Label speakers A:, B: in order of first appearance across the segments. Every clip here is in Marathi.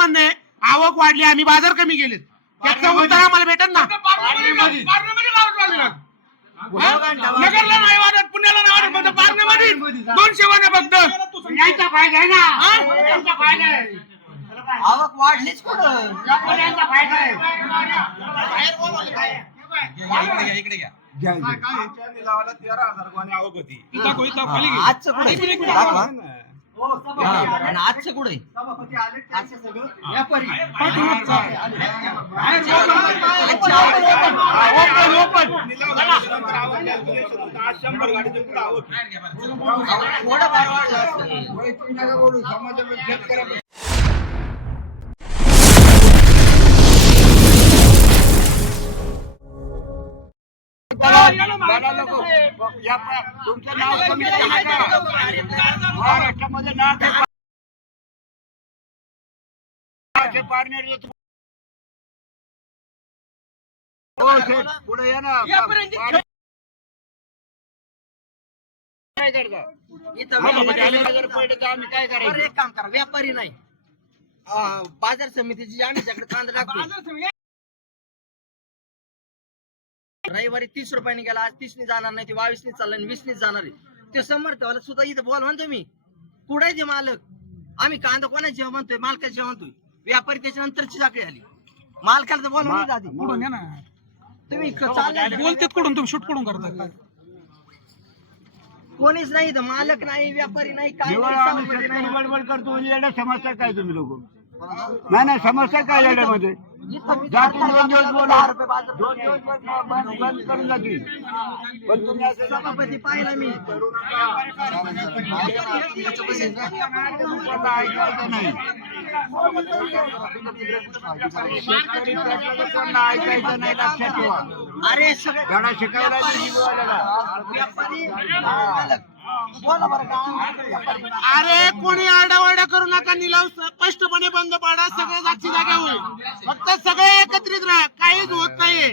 A: म्हणणं आहे आवक वाढली आम्ही बाजार कमी केलेत. त्याचं उत्तर आम्हाला भेटत ना.
B: पार्लमेंटमध्ये लावून राहिलेलं. हा? नगरला नाही वाटत पुण्याला नाही वाटत फक्त पार्लमेंटमध्ये दोनशे वाणे फक्त.
A: यांचा फायदा आहे ना.
B: हा?
A: यांचा फायदा आहे.
C: आवक वाढलीच कुठं?
A: यांचा फायदा आहे.
B: इथं इथं खाली घे.
C: आजचं कुठे? दाखवा. हा, आणि आजचं कुठे
A: ओपन ओपन
C: थोडं फार वाढलं असेल.
A: तुमचं नाव कमी महाराष्ट्रामध्ये नाव हो शेठ पुढे या ना. काय करता? हा, आम्ही काय करायचं?
C: एक काम करा व्यापारी नाही. बाजार समितीची आमच्याकडे कांदा टाकतो रविवारी तीस रुपयाने गेला आज तीसने जाणार नाही ते बावीसने चालला आणि वीसने जाणार आहे. ते समर्थ वाला सुद्धा इथं बोल म्हणतो मी कुठे ते मालक? आम्ही कांदा कोणाची जेव्हा म्हणतोय? मालकाची जेव्हा म्हणतोय. व्यापारी त्याच्यानंतरची जाकडी आली. मालकाला तर आधी
B: कुठून ना.
C: तुम्ही क- चालले
B: बोलतेत कुठून तुम्ही? शूट कुठून करता
C: कोणीच नाही इथं. मालक नाही व्यापारी नाही काय नाही.
A: बडबड करतो. समस्या काय तुम्ही लोक? नाही नाही समस्या काय येड्यामध्ये?
C: इथं मी
A: जातील दोन दिवस बोला दोन दिवस बंद- बंद करून जातील पण तुम्ही असं
C: सभापती पाहिला मी.
A: ऐकायचं नाही शेतकरी ऐकायचं नाही लक्षात ठेवा
C: अरे
A: धडा शिकायला अरे कोणी आरडाओरडा करू नका निलाव स्पष्टपणे बंद पाडा सगळे जागची जागा होईल. फक्त सगळे एकत्रित राहा. काहीच होत नाहीये.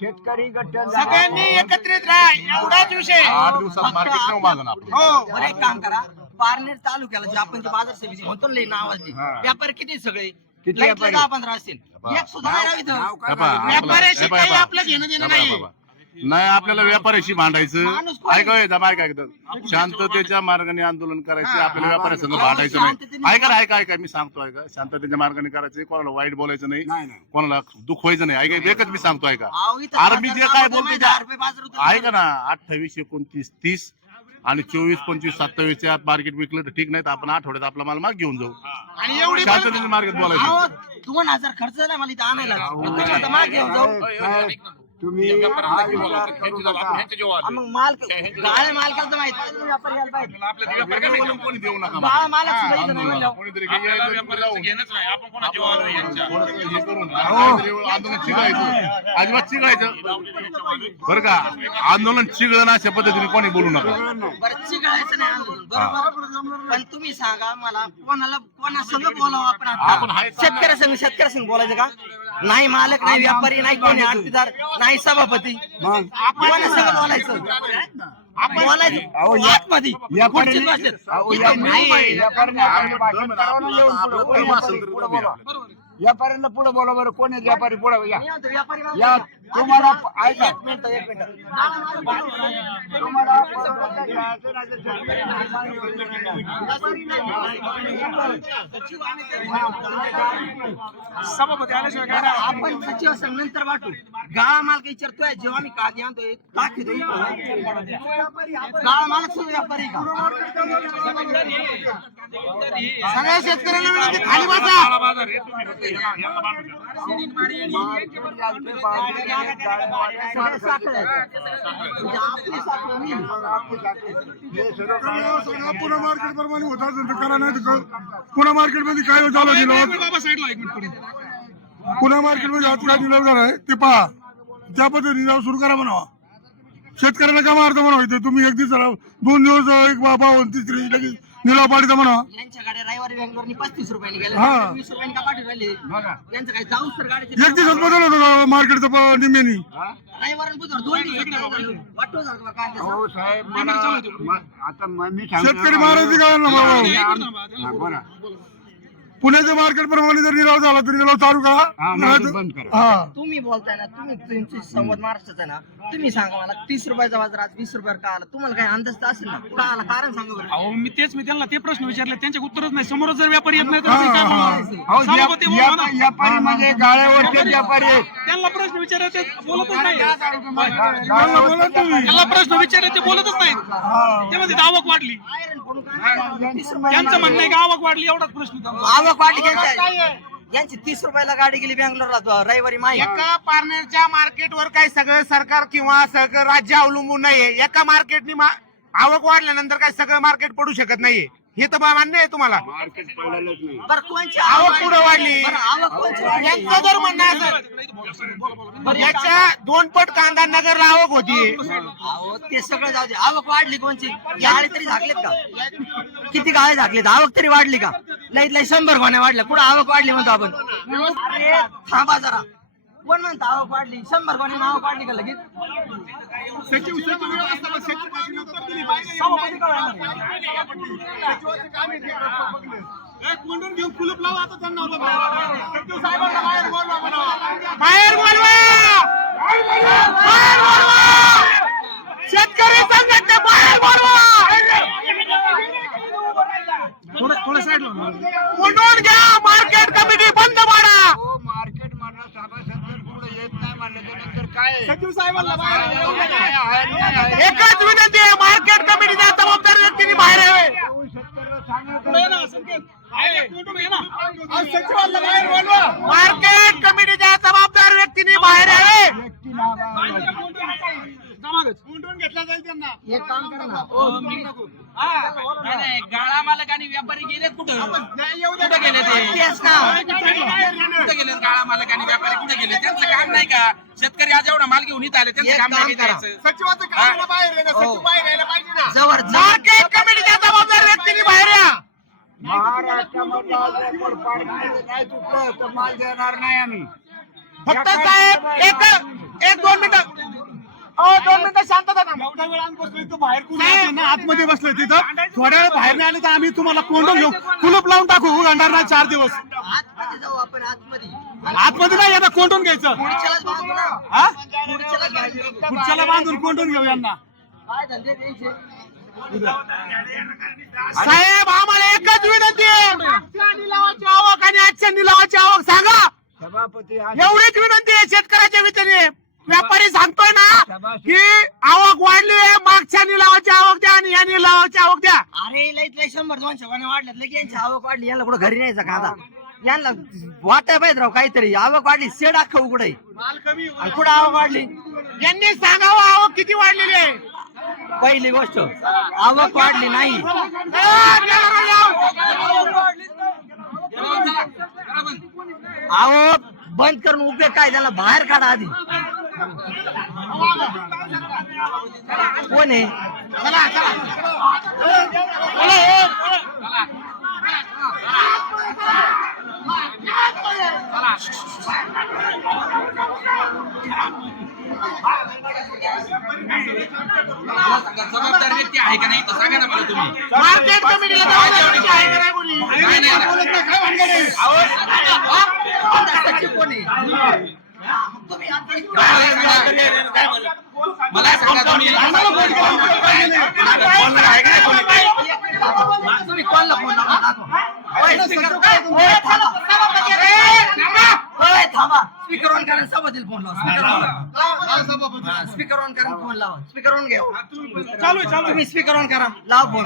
A: शेतकरी गट सगळ्यांनी एकत्रित राहा. एवढाच विषय.
D: आठ दिवसात मार्केट नाही माझं आपलं.
A: हो.
C: बरं एक काम करा. पारनेर तालुक्याला जे आपण जे बाजार समिती म्हणतो ना लई नावाची व्यापारी किती सगळे?
A: किती व्यापारी?
C: दहा पंधरा असतील. एक सुद्धा नाही राव इथं.
D: हे
A: व्यापाऱ्याशी काही. आपलं घेणं देणं नाही.
D: नाही आपल्याला व्यापाऱ्याशी भांडायचं? ऐका हे, जमा ऐका. एकदम शांततेच्या मार्गाने आंदोलन करायचे आपल्याला व्यापाऱ्यासंग भांडायचं नाही. ऐका ना ऐका ऐका मी सांगतो ऐका. शांततेच्या मार्गाने करायचं कोणाला वाईट बोलायचं नाही. कोणाला दुःख व्हायचं नाही. ऐका एकच मी सांगतो ऐका. अरे मी जे काय बोलतो. ऐका ना अठ्ठावीस एकोणतीस तीस आणि चोवीस पंचवीस सत्तावीस च्या मार्केट विकलं तर ठीक नाही तर आपण आठवड्यात आपला माल माग घेऊन जाऊ.
A: आणि एवढी
D: शांततेच्या मार्गात बोलायचं.
C: दोन हजार खर्च झाला मला इथं आणायला. तुम्ही आता मागे घेऊन जाऊ.
A: तुम्ही
C: मग माल गाळ्या मालकाचं माहीत पाहिजे ना, व्यापारी यायला पाहिजे.
D: बोलून कोणी देऊ नका
C: गाळा मालक सुद्धा इथं नाही. म्हणल्यावर.
D: कोणीतरी काही यायचं जाऊन. थोडंसं करून
A: हो.
D: काहीतरी आंदोलन चिघळायचं. अजिबात चिघळायचं. बरं का? आंदोलन चिघळ ना अशा पद्धतीने कोणी बोलू नका.
C: बरं चिघळायचं नाही आंदोलन. बरोबर? पण तुम्ही सांगा मला कोणाला कोणा संग बोलावं आपण
D: आपण
C: आता?
D: आहे-
C: शेतकऱ्या संग शेतकऱ्या संग बोलायचं का? नाही मालक नाही व्यापारी नाही कोणी आडतीदार नाही सभापती.
A: मग?
C: कोणा संग बोलायचं. आपण बोलायचं. आतमध्ये.
A: अहो,
C: इथं नाही.
A: व्यापाऱ्याने पुढं. बोला. बरं. कोण आहे व्यापारी? पुढे या.
C: मी म्हणतो व्यापारी माणूस
A: या? तुम्हाला ऐका.
C: एक मिनिट एक मिनिट.
A: तुम्हाला
B: सभापती आल्याशिवाय काय.
C: आपण सचिव संघ नंतर वाटू. गाळा मालक विचारतोय जेव्हा मी कांदे आणतोय टाकीतोय गाळा मालक सुद्धा व्यापारी का?
A: सगळ्या शेतकऱ्यांना विनंती खाली बसा.
C: म्हणजे.
E: पुणे मार्केट प्रमाणे होत करा नाही पुणे मार्केटमध्ये काय झालं दिलं पुणे मार्केटमध्ये आज काय दिलं आहे ते पहा. त्या पद्धतीने सुरू करा म्हणावा. शेतकऱ्याला काय मारता म्हणावं इथे? तुम्ही एक दिवस दोन दिवस एक बाबा तिसरी लगेच निलाव पाडीचा म्हणावा
C: यांच्या गाड्या रविवारी बँगलोरनी पस्तीस रुपयाने गेल्या
E: हा.
C: वीस रुपयाने का पाठवून राहिले? यांचं काय जाऊ तर गाडीचे
E: एक दिवसात बदल होतो मार्केटचा निम्म्यानी?
C: रविवारी बुधवार दोन दिवस वाटतो सारखं काय
A: हो साहेब मला म- आता म- मी सांगतो
E: शेतकरी मारायची काय ना.
A: हा, बोला.
E: पुण्याच्या मार्केट प्रमाणे जर निलाव झाला तरी निलाव चालू करा. हा
C: तुम्ही बोलताय ना तुम्ही तुमची संवाद महाराष्ट्राचा आहे ना तुम्ही सांगा मला तीस रुपयाचा बाजार आज वीस रुपयावर का आला? तुम्हाला काही अंदाज तर असेल ना का आला? कारण सांगा बरं.
F: अहो मी तेच मी त्यांना ते प्रश्न विचारले त्यांचे उत्तरच नाही. समोरच जर व्यापारी येत नाही तर ना.
A: व्यापारी म्हणजे गाळ्यावरचे व्यापारी. आहेत.
F: त्यांना प्रश्न विचारले ते बोलतच नाही.
E: बोला बोला तुम्ही.
F: त्यांना प्रश्न विचारले ते बोलतच नाही. ते म्हणते आवक वाढली. त्यांचं म्हणणं आहे की आवक वाढली एवढाच प्रश्न त्यांचा.
C: आवक वाढली यांची तीस रुपयाला गाडी गेली बँगलोरला रविवारी माही
G: एका पार्टनरच्या मार्केटवर काही सगळं सरकार किंवा सगळं राज्य अवलंबून नाहीये. एका मार्केटनी मा- आवक वाढल्यानंतर काही सगळं मार्केट पडू शकत नाहीये. हे तर मान्य आहे तुम्हाला.
C: बरं कोणची
G: आवक पुढे वाढली?
C: बरं आवक कोणची? वाढली?
G: यांचं जर म्हणणं असेल. याच्या दोन पट कांदा नगरला आवक होती.
C: ते सगळं जाऊ दे. आवक वाढली कोणची? गाळे तरी झाकलेत का? किती गाळे झाकलेत? आवक तरी वाढली का? लईत लई शंभर गोण्या वाढल्या. कुठं आवक वाढली म्हणतो आपण? अरे थांबा जरा. कोण म्हणतो आवक वाढली? शंभर गोण्या आवक वाढली का लगेच? सभापती का वाढणार?
G: बाहेर बोलवा. बाहेर बोलवा शेतकरी संघटने बाहेर बोलवा! म्हणून घ्या मार्केट कमिटी बंद पाडा
A: हो, मार्केट म्हणा सभासद जर पुढे येत नाही म्हणल्याच्या नंतर काय
G: एकच विनंती आहे मार्केट कमिटीच्या जबाबदार व्यक्तीने बाहेर यावे
A: शेतकऱ्याला सांगत
F: पुढे ये ना, संकेत. आहे, कोणतं ये ना.
G: मार्केट कमिटीच्या जबाबदार व्यक्तीने बाहेर यावे
A: व्यक्ती नावावर
F: जमागच.
C: एक काम करा ना
B: नाही नाही गाळा मालक आणि व्यापारी गेलेत कुठं कुठं गेले ते
C: तेच ना
B: कुठं गेलेत गाळा मालक आणि व्यापारी कुठे गेले त्यांचं काम नाही का शेतकरी आज एवढा माल घेऊन इथं आले त्यांचं
C: एक
B: काम नाही
C: काम करा. जवळ
G: मार्केट कमिटीच्या जबाबदार व्यक्तीने बाहेर या.
A: महाराष्ट्रामध्ये आज रेकॉर्ड पाडण्याचं नाही चुकलं तर माल देणार नाही आम्ही.
G: फक्त साहेब एक एक दोन मिनिटं. दोन मिनिटं शांतता थांबा.
F: एवढा वेळ आम्ही बसलोय इथं बाहेर कोणी असेल ना, आतमध्ये बसलोय तिथं. थोड्या वेळ बाहेर नाही आले तर आम्ही तुम्हाला कोंडून घेऊ. कुलूप लावून टाकू. उघडणार नाही चार दिवस.
C: आतमध्ये जाऊ आपण आतमध्ये.
F: आतमध्ये नाही आता कोंडून घ्यायचं.
C: पुढच्यालाच बांधू ना.
F: हा?
C: बांधू.
F: खुर्च्याला बांधून कोंडून घेऊ यांना.
C: काय धंदे द्यायचे
G: साहेब आम्हाला एकच विनंती आहे. मागच्या निलावाची आवक आणि आजच्या निलावाची आवक सांगा.
A: सभापती
G: एवढीच विनंती आहे शेतकऱ्याच्या वतीने व्यापारी सांगतोय ना की आवक वाढली आहे. मागच्या निलावाची आवक द्या आणि या निलावाची आवक द्या.
C: अरे लईत लई शंभर दोनशे गोण्या वाढल्यात. लगे यांची आवक वाढली. यांना कुठं घरी न्यायचा कांदा यांना वाटाय पाहिजे राव काहीतरी. आवक वाढली. शेड अख्खं उघडय कुठं आवक वाढली?
G: यांनी सांगावं आवक किती वाढलेली आहे?
C: पहिली गोष्ट आवक वाढली नाही.
G: आवक.
C: आवक बंद करून उपयोग काय? त्याला बाहेर काढा आधी. कोण आहे?
B: मला सांगा, जबाबदार व्यक्ती आहे का नाही तर सांगा ना मला तुम्ही.
G: मार्केट कमिटीला जबाबदार आहे का नाही कोणी?
B: नाही, नाही,
C: सचिव कोण आहे? तुम्ही आता-
B: मला सांगा तुम्ही.
C: तुम्ही कोणला फोन लावला दाखवा. ओय, speaker- ओय, थांबा. ओय, थांबा. स्पीकर ऑन करा सभातील फोन लावा. स्पीकर ऑन करा फोन लावा. स्पीकर ऑन घ्या
F: चालू आहे चालू
C: तुम्ही स्पीकर ऑन करा. लावा फोन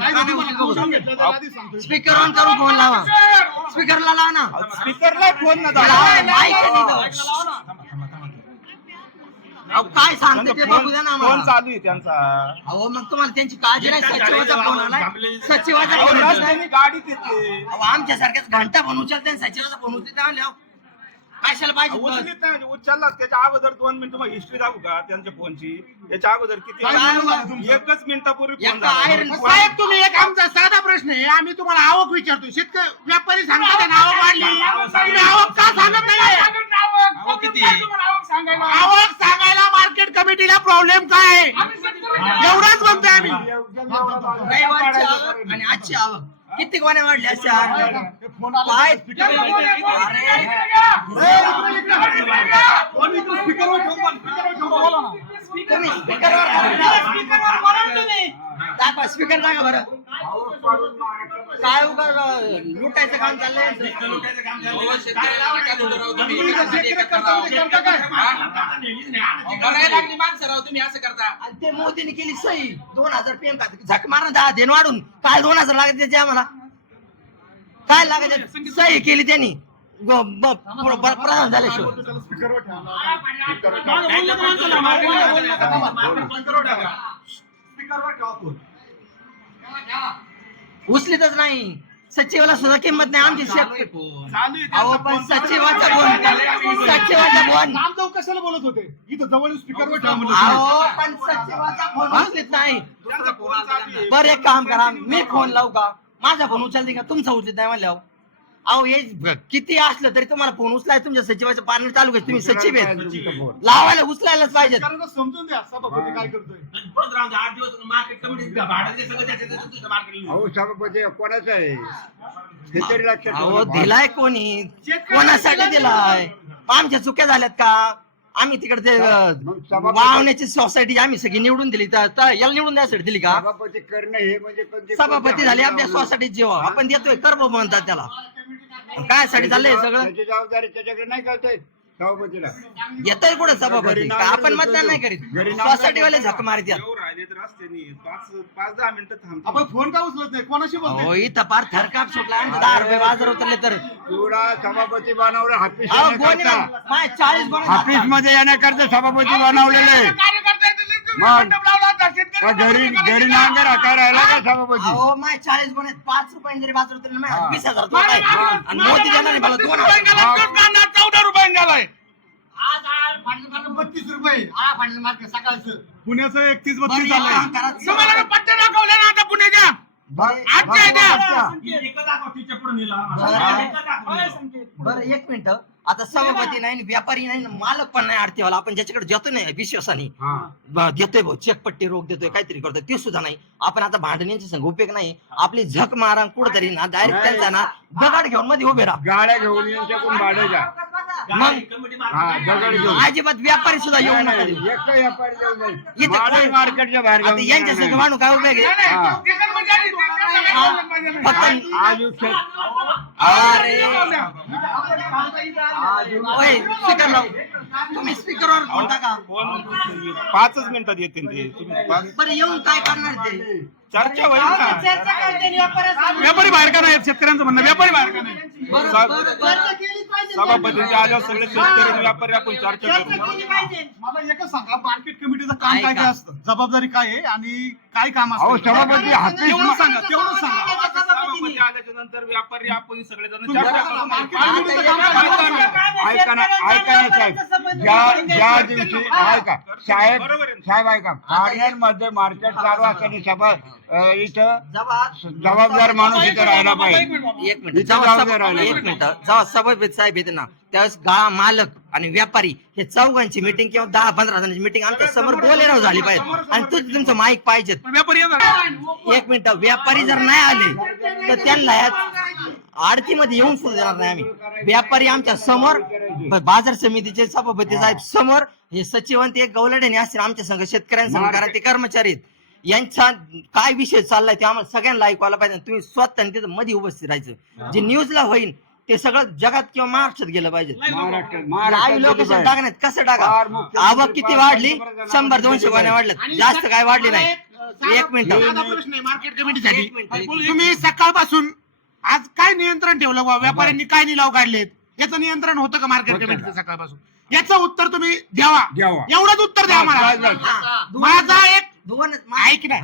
C: स्पीकर ऑन करून फोन लावा. स्पीकरला लावा ना.
F: स्पीकरला फोन ना
C: लावा, माईक आहे तिथं. अहो, काय सांगते ते बघू द्या ना आम्हाला.
F: चालू आहे त्यांचा.
C: अहो मग तुम्हाला त्यांची काळजी नाही? सचिवाचा फोन आलाय. सचिवाचा फोन आलाय.
F: गाडीत येते
C: अहो आमच्या सारख्याच घंटा फोन उचलते आणि सचिवाचा फोन उचलते. अहो. कशाला पाहिजे बस?
H: उचलीत नाही म्हणजे उचलला. त्याच्या अगोदर दोन मिनिटं तुम्हाला हिस्ट्री दाखवू का त्यांच्या फोनची? याच्या अगोदर किती? एकच मिनिटापूर्वी फोन
C: एका आयरन
H: झाला.
G: साहेब तुम्ही एक आमचा साधा प्रश्न आहे. आम्ही तुम्हाला आवक विचारतो. शेतकरी व्यापारी सांगतात ना आवक वाढली. तुम्ही आवक का सांगत नाही.
B: अहो, किती?
G: आवक सांगायला. मार्केट कमिटीला प्रॉब्लेम काय आहे? एवढंच म्हणतोय आम्ही.
C: रविवारची आवक आणि आजची आवक. किती गोण्या वाढल्या अशा काय? तुम्ही स्पीकरवर दाखवा स्पीकर दाखवा बरं. काय उगा लुटायचं काम चाललंय? आणि ते मोदीने केली सही. दोन हजार पीएम का झक मारा दहा देण वाढून. काय दोन हजार लागत त्याचे आम्हाला? काय लागत सही केली त्यांनी. ग- ब- झाल्याशिवाय उचलीतच नाही. सचिवाला सुद्धा किंमत नाही. आमची शेत अहो पण सचिवाचा फोन सचिवाचा फोन.
F: नामदेव कशाला बोलत होते? इथं जवळ स्पीकरवर ठेवा म्हणलं.
C: अहो पण सचिवाचा फोन उचलीत नाही. बरं एक काम करा. मी फोन लावू का? माझा फोन उचलते का? तुमचा उचलत नाही म्हणल्यावर. अहो हे किती असलं तरी तुम्हाला फोन उचलाय तुमच्या सचिवाचं पार्लर चालू आहे तुम्ही सचिव आहेत. लावायला उचलायलाच पाहिजे.
F: कारण समजून द्या सभापती काय करतोय?
B: परत राहून द्या. आठ दिवस मार्केट कमिटी भाडं जे सगळं त्याच्या त्याच्या तुझं मार्केट
A: अहो सभापती कोणाचं आहे? हे. तरी लक्षात
C: अहो
A: ठेवा.
C: दिलाय कोणी? कोणासाठी दिलाय आमच्या चुक्या झाल्यात का? आम्ही तिकडे ते अं,
A: मग सभापती-
C: वावण्याची सोसायटी आम्ही सगळी निवडून दिली. तर तर याला निवडून द्यायसाठी दिली का?
A: सभापती करणं हे म्हणजे
C: सभापती झाले आपल्या सोसायटीत जेव्हा आपण देतोय कर्म म्हणतात त्याला. काय साठी चाललंय सगळं?
A: त्याची जबाबदारी त्याच्याकडे नाही कळते सभापतीला.
C: येतोय कुठं सभापती? का आपण मतदान. नाही करीत.
A: घरी नाव
C: सोसायटी वाले झक मारतात.
H: तर रस्त्याने पाच पाच दहा मिनिटं थांबतो
F: आपण फोन का उचलत नाही? कोणाशी बोलतोय?
C: हो इथं पार थरकाप सुटला. आणि दहा रुपये बाजार उतरले तर.
A: तुला सभापती बनवलं हाफिस
C: अहो गोणी
A: येण्याकरता.
C: माय चाळीस
A: हाफिसमध्ये येण्याकरता सभापती बनवलेले. आहे. मग? मग घरी घरी नांगर हाका राहिला का सभापती?
C: अहो माय चाळीस पाच रुपयाने जरी बाजार उतरले माय वीस हजार आहे. आणि मोदी देणार आहे मला दोन हजार.
F: चौदा झालाय
G: बत्तीस रुपये. हा मार्केट सकाळचं.
F: पुण्याचं एकतीस
C: बरं,
F: बत्तीस
C: करा.
F: तुम्हाला पट्टे दाखवले ना आता पुण्याच्या.
A: बरं,
F: आजच्या.
C: बरं बरं, एक मिनिट. आता सभापती नाही आणि व्यापारी नाही आणि मालक पण नाही आरतीवाला. आपण ज्याच्याकडे देतो नाही विश्वासाने.
A: हा.
C: ब- देतोय भाऊ चेकपट्टी रोग देतोय काहीतरी करतोय ते सुद्धा नाही. आपण आता भांडणींच्या संघ उपयोग नाही. आपली झक मारा कुठतरी ना डायरेक्ट त्यांचा ना दगड घेऊन मध्ये उभे राहा.
A: गाड्या घेऊन यांच्याकडून भाडं
C: अजिबात व्यापारी सुद्धा येऊ
A: नाही,
C: नका. देऊ. इथं कोण-
A: मार्केटच्या बाहेर
C: आता यांच्या
A: नाही.
C: मानू काय उपयोग आहे?
A: हा.
C: फक्त
A: आज उठे-
C: अरे.
A: आज
C: ओय, स्पीकर लाव. तुम्ही स्पीकरवर फोन टाका.
H: फोन पाचच मिनिटात येतील ते. तुम्ही पाच-
C: बरं येऊन काय करणार ते?
H: चर्चा होईल ना.
F: व्यापारी बाहेर का नाही? शेतकऱ्यांचं म्हणणं व्यापारी बाहेर का नाही?
C: बरं,
H: सा-
C: बरं, बरं.
H: सभापतींच्या आल्यावर सगळे शेतकरी आणि व्यापारी आपण चर्चा करू.
F: मला एकच सांगा मार्केट कमिटीचं काम काय. काय असतं? जबाबदारी काय आहे? आणि काय काम
A: अहो
F: असतं
A: सभापती हाफिस
F: तेवढं सांगा तेवढं सांगा.
H: सभापती आल्याच्यानंतर व्यापारी आपण सगळेजण चर्चा करू.
F: मार्केट कमिटीचं काम काय?
A: ऐका ना ऐका ना साहेब. ज्या ज्या दिवशी ऐका साहेब. साहेब ऐका. मार्केट चालू असताना सभा अं, इथं जबाबदार माणूस इथं राहायला पाहिजे.
C: एक मिनिट.
A: इथं जाऊ दे राहिलं.
C: एक मिनिट. जेव्हा सभापती साहेब येते ना. त्यावेळेस गाळा मालक आणि व्यापारी हे चौघांची मिटिंग किंवा दहा पंधरा जणांची मिटिंग आमच्यासमोर बोलेराव झाली पाहिजे आणि तुझं तुमचं माईक पाहिजे एक मिनिट व्यापारी जर नाही आले तर त्यांना आडतीमध्ये येऊन सुद्धा देणार नाही आम्ही. व्यापारी आमच्यासमोर बाजार समितीचे सभापती साहेब समोर हे सचिवांत एक गवलड्याने असतील आमच्या संघ शेतकऱ्यांसंघ ते कर्मचारी आहेत. यांचा काय विषय चाललाय ते आम्हाला सगळ्यांना ऐकवायला पाहिजे. तुम्ही स्वतः तिथं मध्ये उपस्थित राहायचं. जे न्यूजला होईल ते सगळं जगात किंवा महाराष्ट्रात गेलं पाहिजे.
A: महाराष्ट्र
C: लाईव्ह
A: महाराष्ट्र
C: लोकेशन टाकण्यात कसं टाका?
A: मुख्य
C: आवक किती वाढली? शंभर दोनशे गोण्या वाढल्यात. जास्त काय वाढली नाही. एक मिनिट.
G: साधा प्रश्न आहे मार्केट कमिटीसाठी.
C: एक मिनिट.
G: तुम्ही सकाळपासून आज काय नियंत्रण ठेवलं बा व्यापाऱ्यांनी काय निलाव काढलेत? याचं नियंत्रण होतं का मार्केट
A: होतं
G: कमिटीचं
A: का?
G: सकाळपासून? याचं उत्तर तुम्ही द्यावा.
A: द्यावा.
G: एवढंच उत्तर द्या मला.
C: हा,
G: माझा एक
C: दोन
G: ऐक ना.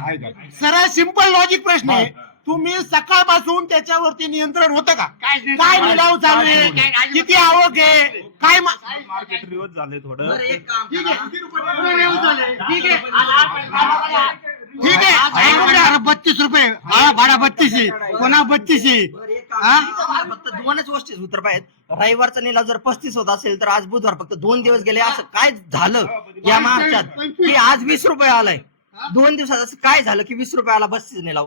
G: सरळ सिंपल लॉजिक प्रश्न आहे. तुम्ही सकाळपासून त्याच्यावरती नियंत्रण होतं का? काय निलाव चालू आहे? किती आवक आहे? काय मा-
H: मार्केट रिवर्स झाले थोडं.
C: बरं, एक काम
G: ठीक
C: करा.
G: आहे ठीक आहे. ठीक आहे. ऐकून घ्या. बत्तीस रुपये. हा भाडा बत्तीस आहे. पुन्हा बत्तीस आहे.
C: बरं, एक काम करा. फक्त दोनच गोष्टी सूत्र पाहिजेत. रविवारचा निलाव जर पस्तीस होत असेल तर आज बुधवार फक्त दोन दिवस गेले. असं काय झालं? या मार्चात की आज वीस रुपये आलाय. दोन दिवसात असं काय झालं की वीस रुपयाला बस निलाव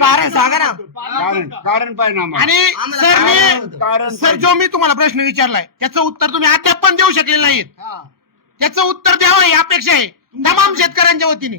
C: कारण सांगा ना.
A: कारण कारण पाहिजे आम्हाला
G: आणि
C: आम्हाला
G: सर मी
A: कारण
G: सर जो मी तुम्हाला प्रश्न विचारलाय त्याचं उत्तर तुम्ही अद्याप पण देऊ शकलेलं नाहीत. त्याचं उत्तर द्यावं ही अपेक्षा आहे. तमाम शेतकऱ्यांच्या वतीने.